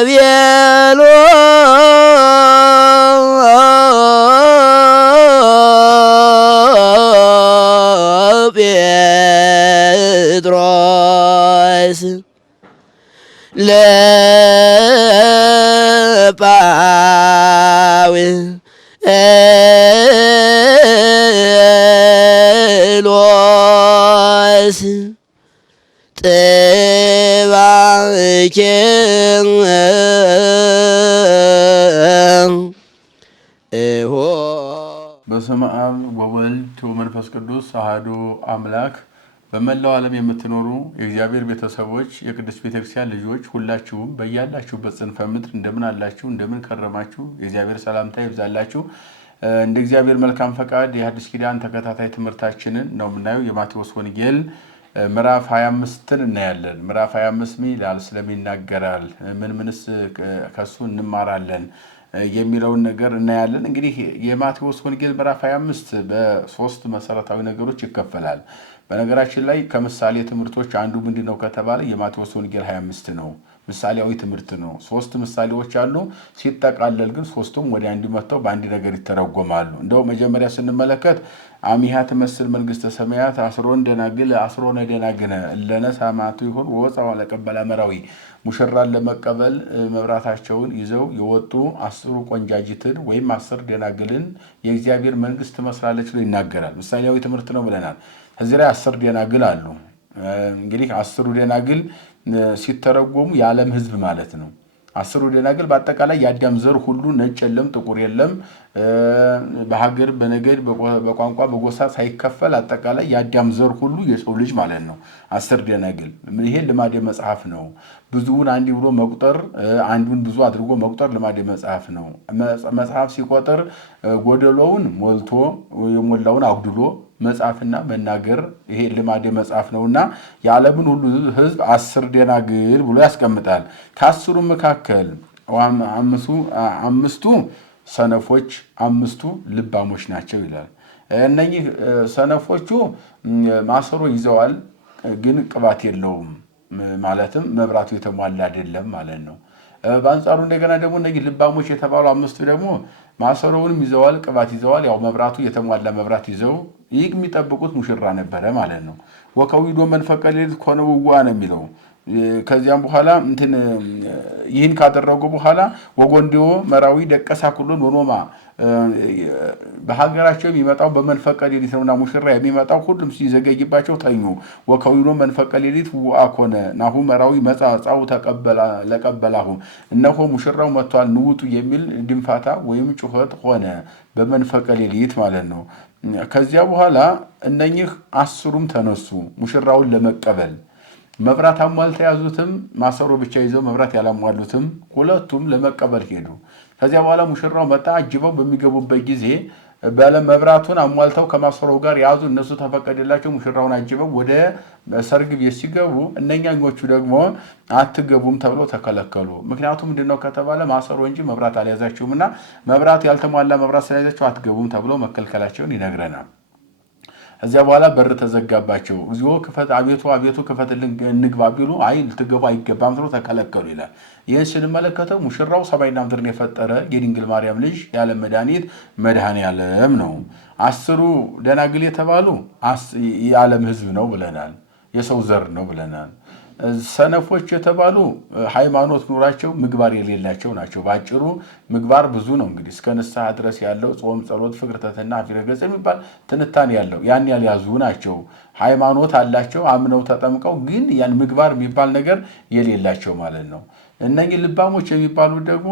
ቤሎ ጴጥሮስ ለጳውሎስ ጥባኬ በስመ አብ ወወልድ ወመንፈስ ቅዱስ አሐዱ አምላክ። በመላው ዓለም የምትኖሩ የእግዚአብሔር ቤተሰቦች የቅድስት ቤተክርስቲያን ልጆች ሁላችሁም በያላችሁበት ጽንፈ ምድር እንደምን አላችሁ? እንደምን ከረማችሁ? የእግዚአብሔር ሰላምታ ይብዛላችሁ። እንደ እግዚአብሔር መልካም ፈቃድ የሐዲስ ኪዳን ተከታታይ ትምህርታችንን ነው የምናየው። የማቴዎስ ወንጌል ምዕራፍ 25ን እናያለን። ምዕራፍ 25 ምን ይላል? ስለሚናገራል ምንስ ከሱ እንማራለን የሚለውን ነገር እናያለን። እንግዲህ የማቴዎስ ወንጌል ምዕራፍ 25 በሶስት መሰረታዊ ነገሮች ይከፈላል። በነገራችን ላይ ከምሳሌ ትምህርቶች አንዱ ምንድነው ከተባለ የማቴዎስ ወንጌል 25 ነው። ምሳሌያዊ ትምህርት ነው። ሶስት ምሳሌዎች አሉ። ሲጠቃለል ግን ሶስቱም ወደ አንድ መጥተው በአንድ ነገር ይተረጎማሉ። እንደው መጀመሪያ ስንመለከት አሚሃ ትመስል መንግስተ ሰማያት አስሮን ደናግል አስሮነ ደናግነ ለነ ሳማቱ ይሁን ወፃው ለቀበለ መራዊ ሙሽራን ለመቀበል መብራታቸውን ይዘው የወጡ 10 ቆንጃጅትን ወይም 10 ደናግልን የእግዚአብሔር መንግስት ትመስላለች ብሎ ይናገራል። ምሳሌያዊ ትምህርት ነው ብለናል። እዚህ ላይ 10 ደናግል አሉ። እንግዲህ 10 ደናግል ሲተረጎሙ የዓለም ህዝብ ማለት ነው። 10 ደናግል በአጠቃላይ የአዳም ዘር ሁሉ ነጭ የለም ጥቁር የለም፣ በሀገር በነገድ በቋንቋ በጎሳ ሳይከፈል አጠቃላይ የአዳም ዘር ሁሉ የሰው ልጅ ማለት ነው። 10 ደናግል ይሄ ልማደ መጽሐፍ ነው። ብዙውን አንድ ብሎ መቁጠር አንዱን ብዙ አድርጎ መቁጠር ልማደ መጽሐፍ ነው። መጽሐፍ ሲቆጥር ጎደሎውን ሞልቶ የሞላውን አጉድሎ መጽሐፍና መናገር ይሄ ልማደ መጽሐፍ ነውና የዓለምን ሁሉ ህዝብ 10 ደናግል ብሎ ያስቀምጣል። ከ10ሩ መካከል አምስቱ ሰነፎች 5ቱ ልባሞች ናቸው ይላል። እነኚህ ሰነፎቹ ማሰሮ ይዘዋል ግን ቅባት የለውም፣ ማለትም መብራቱ የተሟላ አይደለም ማለት ነው። በአንጻሩ እንደገና ደግሞ እነዚህ ልባሞች የተባሉ 5ቱ ደግሞ ማሰሮውንም ይዘዋል ቅባት ይዘዋል፣ ያው መብራቱ የተሟላ መብራት ይዘው ይህ የሚጠብቁት ሙሽራ ነበረ ማለት ነው። ወከዊዶ መንፈቀ ሌሊት ኮነ ውዋ ነው የሚለው። ከዚያም በኋላ ይህን ካደረጉ በኋላ ወጎንዲዮ መራዊ ደቀሳ ኩሉን ወኖማ በሀገራቸው የሚመጣው በመንፈቀ ሌሊት ነውና ሙሽራ የሚመጣው ሁሉም ሲዘገይባቸው ተኙ። ወከዊዶ መንፈቀ ሌሊት ውአ ኮነ ናሁ መራዊ መጻጻው ለቀበላሁ እነሆ ሙሽራው መጥቷል ንውጡ የሚል ድንፋታ ወይም ጩኸት ሆነ በመንፈቀ ሌሊት ማለት ነው። ከዚያ በኋላ እነኚህ 10ሩም ተነሱ ሙሽራውን ለመቀበል። መብራት አሟልተው ያዙትም ማሰሮ ብቻ ይዘው መብራት ያላሟሉትም ሁለቱም ለመቀበል ሄዱ። ከዚያ በኋላ ሙሽራው መጣ። አጅበው በሚገቡበት ጊዜ መብራቱን አሟልተው ከማሰሮው ጋር ያዙ። እነሱ ተፈቀደላቸው። ሙሽራውን አጅበው ወደ ሰርግ ቤት ሲገቡ እነኛኞቹ ደግሞ አትገቡም ተብለው ተከለከሉ። ምክንያቱም ምንድነው ከተባለ ማሰሮ እንጂ መብራት አልያዛቸውምና መብራት ያልተሟላ መብራት ስለያዛቸው አትገቡም ተብለው መከልከላቸውን ይነግረናል። እዚያ በኋላ በር ተዘጋባቸው። እግዚኦ ክፈት አቤቱ አቤቱ ክፈትልን እንግባ ቢሉ አይ ልትገቡ አይገባም ተብለው ተከለከሉ ይላል። ይህን ስንመለከተው ሙሽራው ሰማይና ምድርን የፈጠረ የድንግል ማርያም ልጅ የዓለም መድኃኒት መድኃኔዓለም ነው። 10ሩ ደናግል የተባሉ የዓለም ህዝብ ነው ብለናል፣ የሰው ዘር ነው ብለናል። ሰነፎች የተባሉ ሃይማኖት ኑራቸው ምግባር የሌላቸው ናቸው። ባጭሩ ምግባር ብዙ ነው እንግዲህ እስከ ንስሐ ድረስ ያለው ጾም፣ ጸሎት፣ ፍቅር፣ ትሕትና፣ አፊረ ገጽ የሚባል ትንታኔ ያለው ያን ያልያዙ ናቸው። ሃይማኖት አላቸው አምነው ተጠምቀው ግን ያን ምግባር የሚባል ነገር የሌላቸው ማለት ነው። እነኚህ ልባሞች የሚባሉት ደግሞ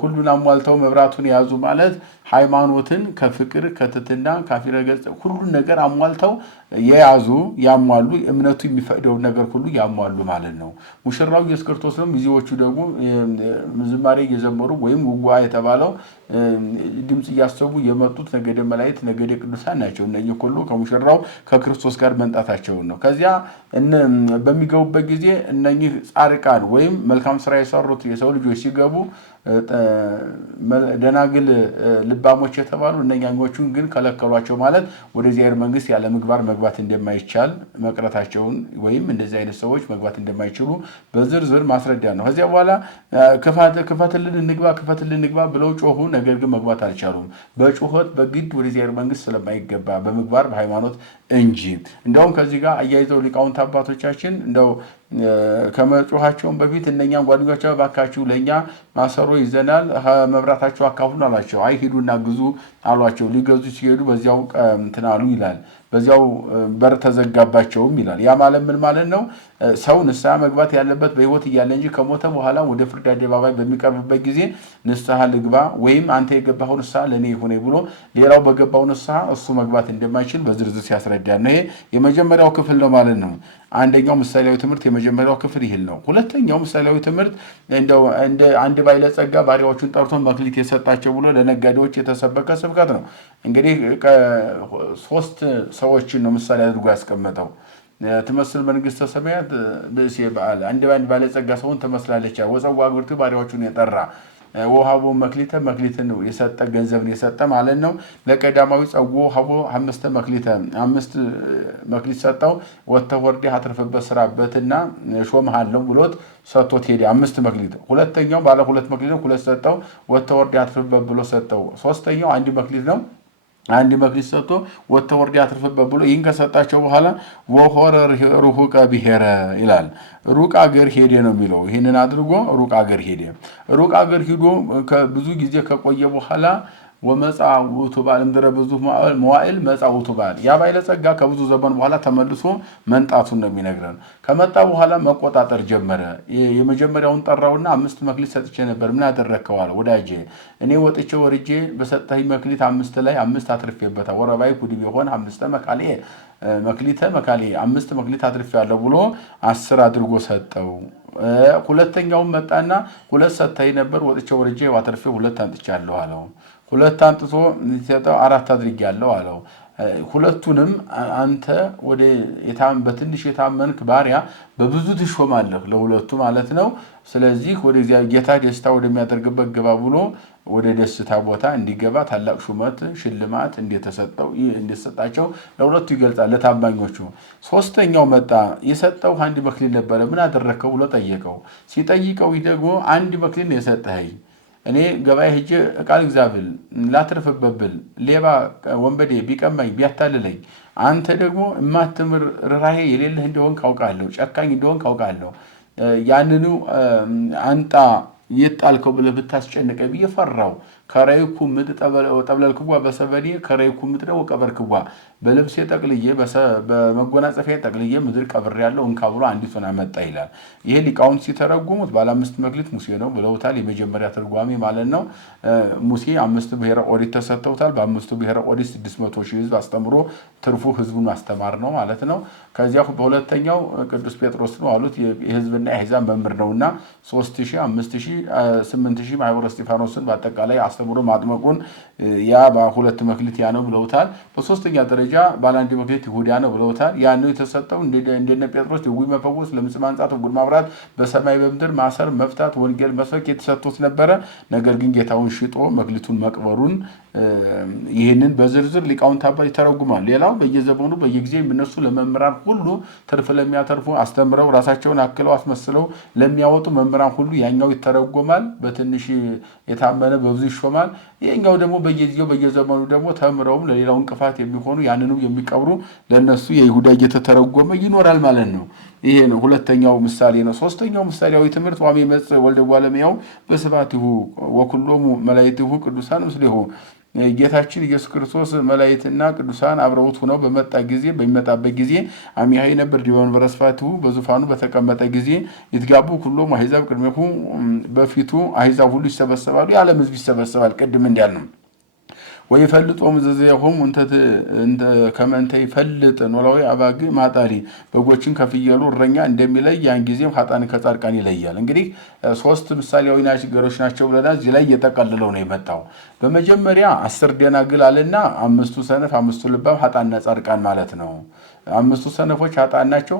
ሁሉን አሟልተው መብራቱን የያዙ ማለት ሃይማኖትን ከፍቅር ከትሕትና ከአፊረ ገጽ ሁሉን ነገር አሟልተው የያዙ ያሟሉ እምነቱ የሚፈቅደውን ነገር ሁሉ ያሟሉ ማለት ነው። ሙሽራው ኢየሱስ ክርስቶስ ነው። ሚዜዎቹ ደግሞ ዝማሬ እየዘመሩ ወይም ውዋ የተባለው ድምጽ እያሰቡ የመጡት ነገደ መላእክት ነገደ ቅዱሳን ናቸው። እነኚህ ሁሉ ከሙሽራው ከክርስቶስ ጋር መንጣታቸውን ነው። ከዚያ በሚገቡበት ጊዜ እነኚህ ጻድቃን ወይም መልካም ስራ የሰሩት የሰው ልጆች ሲገቡ ደናግል ልባሞች የተባሉ እነኛኞቹን ግን ከለከሏቸው ማለት ወደ እግዚአብሔር መንግስት ያለ ምግባር መግባት እንደማይቻል መቅረታቸውን ወይም እንደዚህ አይነት ሰዎች መግባት እንደማይችሉ በዝርዝር ማስረዳት ነው። ከዚያ በኋላ ክፈትልን እንግባ ብለው ጮሁ። ነገር ግን መግባት አልቻሉም። በጩኸት በግድ ወደ እግዚአብሔር መንግስት ስለማይገባ በምግባር በሃይማኖት እንጂ። እንደውም ከዚህ ጋር አያይዘው ሊቃውንት አባቶቻችን እንደው ከመጮኻቸውን በፊት እነኛም ጓደኞቻቸው ባካችሁ ለእኛ ማሰሮ ይዘናል መብራታቸው አካፍሉን አሏቸው። አይ ሂዱና ግዙ አሏቸው። ሊገዙ ሲሄዱ በዚያው እንትን አሉ ይላል። በዚያው በር ተዘጋባቸውም ይላል። ያ ማለት ምን ማለት ነው? ሰው ንስሐ መግባት ያለበት በህይወት እያለ እንጂ ከሞተ በኋላ ወደ ፍርድ አደባባይ በሚቀርብበት ጊዜ ንስሐ ልግባ ወይም አንተ የገባኸው ንስሐ ለእኔ ይሁን ብሎ ሌላው በገባው ንስሐ እሱ መግባት እንደማይችል በዝርዝር ሲያስረዳ ነው። ይሄ የመጀመሪያው ክፍል ነው ማለት ነው። አንደኛው ምሳሌያዊ ትምህርት የመጀመሪያው ክፍል ይህል ነው። ሁለተኛው ምሳሌያዊ ትምህርት እንደው እንደ አንድ ባለጸጋ ባሪያዎቹን ጠርቶ መክሊት የሰጣቸው ብሎ ለነጋዴዎች የተሰበከ ስብከት ነው። እንግዲህ ሶስት ሰዎችን ነው ምሳሌ አድርጎ ያስቀመጠው። ትመስል መንግስተ ሰማያት ብእሴ በዓል አንድ ባለጸጋ ሰውን ትመስላለች። ወፀዋ አግብርቱ ባሪያዎቹን የጠራ ወሃቦ መክሊትን የሰጠ ገንዘብን የሰጠ ማለት ነው። ለቀዳማዊ ጸዎ ሀቦ አምስት መክሊት ሰጠው። ወጥተህ ወርደህ አትርፍበት ስራበትና ሾምሃለሁ ብሎት ሰጥቶት ሄደ። 5 መክሊት። ሁለተኛው ባለ 2 መክሊት ነው። 2 ሰጠው። ወጥተህ ወርደህ አትርፍበት ብሎ ሰጠው። ሶስተኛው 1 መክሊት ነው። 1 መክሊት ሰጥቶ ወጥተህ ወርደህ አትርፍበት ብሎ ይህን ከሰጣቸው በኋላ ወሆረ ሩሁቀ ብሔረ ይላል። ሩቅ አገር ሄደ ነው የሚለው። ይህንን አድርጎ ሩቅ አገር ሄደ። ሩቅ አገር ሂዶ ብዙ ጊዜ ከቆየ በኋላ ወመጻ ውእቱ በዓል እምድረ ብዙ መዋዕል መጻ ውእቱ በዓል። ያ ባለጸጋ ከብዙ ዘመን በኋላ ተመልሶ መንጣቱን ነው የሚነግረን። ከመጣ በኋላ መቆጣጠር ጀመረ። የመጀመሪያውን ጠራውና 5 መክሊት ሰጥቼ ነበር ምን አደረግከው አለ። ወዳጄ እኔ ወጥቼ ወርጄ በሰጠኝ መክሊት 5 ላይ 5 አትርፌበታል። ወረባይ ኩዲ ቢሆን 5 መካሌ መክሊተ መካሌ 5 መክሊት አትርፌያለሁ ብሎ 10 አድርጎ ሰጠው። ሁለተኛውን መጣና 2 ሰጥተኝ ነበር ወጥቼ ወርጄ አትርፌ 2 አንጥቻለሁ አለው። 2 አንጥቶ ሲሰጠው 4 አድርጌያለሁ አለው። ሁለቱንም አንተ ወደ በትንሽ የታመንክ ባሪያ በብዙ ትሾማለህ፣ ለሁለቱ ማለት ነው። ስለዚህ ወደ ጌታ ደስታ ወደሚያደርግበት ግባ ብሎ ወደ ደስታ ቦታ እንዲገባ ታላቅ ሹመት ሽልማት እንደተሰጣቸው ለሁለቱ ይገልጻል፣ ለታማኞቹ። ሶስተኛው መጣ። የሰጠው 1 መክሊት ነበረ። ምን አደረግከው ብሎ ጠየቀው። ሲጠይቀው ደግሞ 1 መክሊት ነው የሰጠኸኝ፣ እኔ ገበያ ሄጄ ቃል እግዚአብሔር ላትርፍበት ብል ሌባ ወንበዴ ቢቀማኝ ቢያታልለኝ፣ አንተ ደግሞ የማትምር ርኅራኄ የሌለህ እንደሆን ካውቃለሁ፣ ጨካኝ እንደሆን ካውቃለሁ። ያንኑ አንጣ የጣልከው ብለህ ብታስጨንቀኝ ብዬ ፈራው። ከራይኩ ምጥ ጠብለልክዋ በሰበኔ ከራይኩ ምጥ ነው ቀበርክዋ። በልብሴ ጠቅልዬ በመጎናጸፊያ ጠቅልዬ ምድር ቀብሬያለሁ እንካ ብሎ አንዲቱን አመጣ ይላል። ይሄ ሊቃውንት ሲተረጉሙት ባለ 5 መክሊት ሙሴ ነው ብለውታል። የመጀመሪያ ትርጓሜ ማለት ነው። ሙሴ 5 ብሔረ ኦሪት ተሰጥተውታል። በ5 ብሔረ ኦሪት 600 ሺህ ሕዝብ አስተምሮ ትርፉ ሕዝቡን ማስተማር ነው ማለት ነው። ከዚያ በሁለተኛው ቅዱስ ጴጥሮስ ነው አሉት የሕዝብና የአሕዛብ መምህር ነውና 3000 5000 8000 ማህበረ እስጢፋኖስን በአጠቃላይ አስተምሮ ማጥመቁን ያ በ2 መክሊት ያ ነው ብለውታል። በሶስተኛ ደረጃ ባለ 1 መክሊት ይሁዳ ነው ብለውታል። ያን የተሰጠው እንደነ ጴጥሮስ ድውይ መፈወስ፣ ለምጽ ማንጻት፣ ዕውር ማብራት፣ በሰማይ በምድር ማሰር መፍታት፣ ወንጌል መስበክ የተሰጡት ነበረ። ነገር ግን ጌታውን ሽጦ መክሊቱን መቅበሩን ይህንን በዝርዝር ሊቃውንት አባት ይተረጉማል። ሌላው በየዘመኑ በየጊዜው የሚነሱ ለመምህራን ሁሉ ትርፍ ለሚያተርፉ አስተምረው ራሳቸውን አክለው አስመስለው ለሚያወጡ መምህራን ሁሉ ያኛው ይተረጎማል። በትንሽ የታመነ በብዙ ይሾማል። ይህኛው ደግሞ በየጊዜው በየዘመኑ ደግሞ ተምረውም ለሌላው እንቅፋት የሚሆኑ ያንኑ የሚቀብሩ ለነሱ የይሁዳ እየተተረጎመ ይኖራል ማለት ነው። ይሄ ነው ሁለተኛው ምሳሌ ነው። ሶስተኛው ምሳሌያዊ ትምህርት ዋሜ መጽ ወልደ ጓለሚያው በስብሐቲሁ ወኩሎሙ መላእክቲሁ ቅዱሳን ምስሌሁ። ጌታችን ኢየሱስ ክርስቶስ መላእክትና ቅዱሳን አብረውት ሆነው በሚመጣበት ጊዜ አሚሃይ ነበር ዲወን በረስፋቲሁ በዙፋኑ በተቀመጠ ጊዜ ይትጋቡ ኩሎሙ አሕዛብ ቅድሜሁ፣ በፊቱ አሕዛብ ሁሉ ይሰበሰባሉ፣ የዓለም ሕዝብ ይሰበሰባል። ቅድም እንዳልነው ወይፈልጦሙ ዘዘያሆሙ እንተ ከመ እንተ ይፈልጥ ኖላዊ አባግ ማጣሪ፣ በጎችን ከፍየሉ እረኛ እንደሚለይ ያን ጊዜም ኃጥአን ከጻድቃን ይለያል። እንግዲህ 3 ምሳሌያዊ ነገሮች ናቸው ብለናል። እዚህ ላይ እየጠቀልለው ነው የመጣው። በመጀመሪያ 10 ደናግል አለና 5ቱ ሰነፍ 5ቱ ልባም ኃጥአንና ጻድቃን ማለት ነው። 5ቱ ሰነፎች ኃጥአን ናቸው።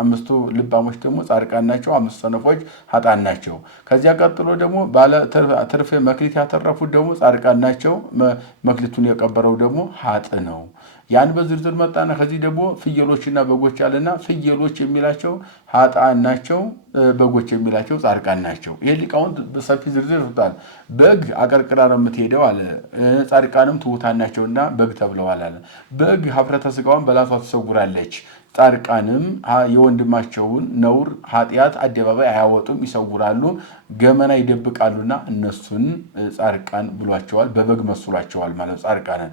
5ቱ ልባሞች ደግሞ ጻድቃን ናቸው። 5 ሰነፎች ኃጥአን ናቸው። ከዚያ ቀጥሎ ደግሞ ባለ ትርፍ መክሊት ያተረፉት ደግሞ ጻድቃን ናቸው። መክሊቱን የቀበረው ደግሞ ኃጥእ ነው። ያን በዝርዝር መጣና ከዚህ ደግሞ ፍየሎችና በጎች አለና ፍየሎች የሚላቸው ኃጥአን ናቸው፣ በጎች የሚላቸው ጻድቃን ናቸው። ይሄ ሊቃውንት በሰፊ ዝርዝር ይሰጣል። በግ አቀርቅራ ነው የምትሄደው አለ። ጻድቃንም ትሑታን ናቸውና በግ ተብለዋል አለ። በግ ኀፍረተ ሥጋዋን በላቷ ትሰውራለች። ጻድቃንም የወንድማቸውን ነውር ኃጢአት አደባባይ አያወጡም፣ ይሰውራሉ፣ ገመና ይደብቃሉና እነሱን ጻድቃን ብሏቸዋል። በበግ መስሏቸዋል ማለት ጻድቃንን።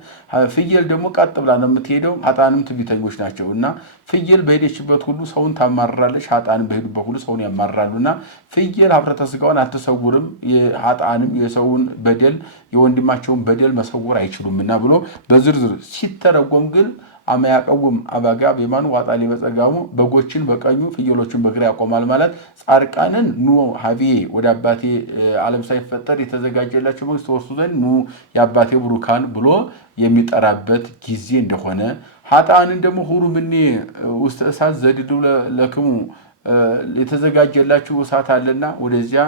ፍየል ደግሞ ቀጥ ብላ ነው የምትሄደው። ኃጥአንም ትዕቢተኞች ናቸው እና ፍየል በሄደችበት ሁሉ ሰውን ታማርራለች፣ ኃጥአንም በሄዱበት ሁሉ ሰውን ያማርራሉና ፍየል ኀፍረተ ሥጋዋን አትሰውርም፣ ኃጥአንም የሰውን በደል የወንድማቸውን በደል መሰወር አይችሉምና ብሎ በዝርዝር ሲተረጎም ግን አመያቀውም አባጋ በማኑ ዋጣሊ በጸጋሙ በጎችን በቀኙ ፍየሎችን በግራ ያቆማል ማለት ጻድቃንን ኑ ሀቤ ወደ አባቴ ዓለም ሳይፈጠር የተዘጋጀላቸው መንግስት ተወርሱ ዘንድ ኑ የአባቴ ብሩካን ብሎ የሚጠራበት ጊዜ እንደሆነ፣ ኃጥአንን ደግሞ ሁሩ ምኔ ውስጥ እሳት ዘድዱ ለክሙ የተዘጋጀላችሁ እሳት አለና ወደዚያ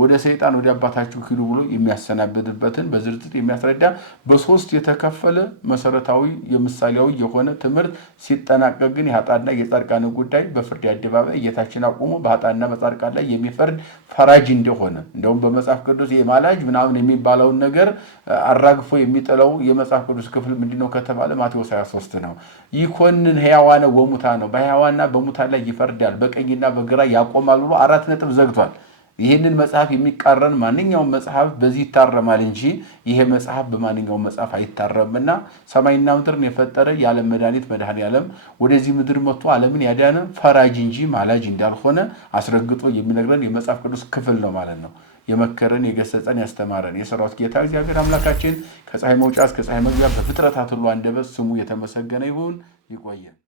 ወደ ሰይጣን ወደ አባታችሁ ሂዱ ብሎ የሚያሰናብትበትን በዝርዝር የሚያስረዳ በሶስት የተከፈለ መሰረታዊ የምሳሌያዊ የሆነ ትምህርት ሲጠናቀቅ ግን የኃጥአንና የጻድቃን ጉዳይ በፍርድ አደባባይ ጌታችን አቁሞ በኃጥአንና በጻድቃን ላይ የሚፈርድ ፈራጅ እንደሆነ እንደውም በመጽሐፍ ቅዱስ የማላጅ ምናምን የሚባለውን ነገር አራግፎ የሚጥለው የመጽሐፍ ቅዱስ ክፍል ምንድነው ከተባለ ማቴዎስ 23 ነው። ይኮንን ሕያዋነ ወሙታነ ነው። በሕያዋንና በሙታን ላይ ይፈርዳል፣ በቀኝና በግራ ያቆማል ብሎ 4 ነጥብ ዘግቷል። ይህንን መጽሐፍ የሚቃረን ማንኛውም መጽሐፍ በዚህ ይታረማል እንጂ ይሄ መጽሐፍ በማንኛውም መጽሐፍ አይታረምና ሰማይና ምድርን የፈጠረ የዓለም መድኃኒት መድኃኔዓለም ወደዚህ ምድር መጥቶ ዓለምን ያዳነ ፈራጅ እንጂ ማላጅ እንዳልሆነ አስረግጦ የሚነግረን የመጽሐፍ ቅዱስ ክፍል ነው ማለት ነው። የመከረን የገሰጸን ያስተማረን የሰራዊት ጌታ እግዚአብሔር አምላካችን ከፀሐይ መውጫ እስከ ፀሐይ መግቢያ በፍጥረታት ሁሉ አንደበት ስሙ የተመሰገነ ይሁን። ይቆየን።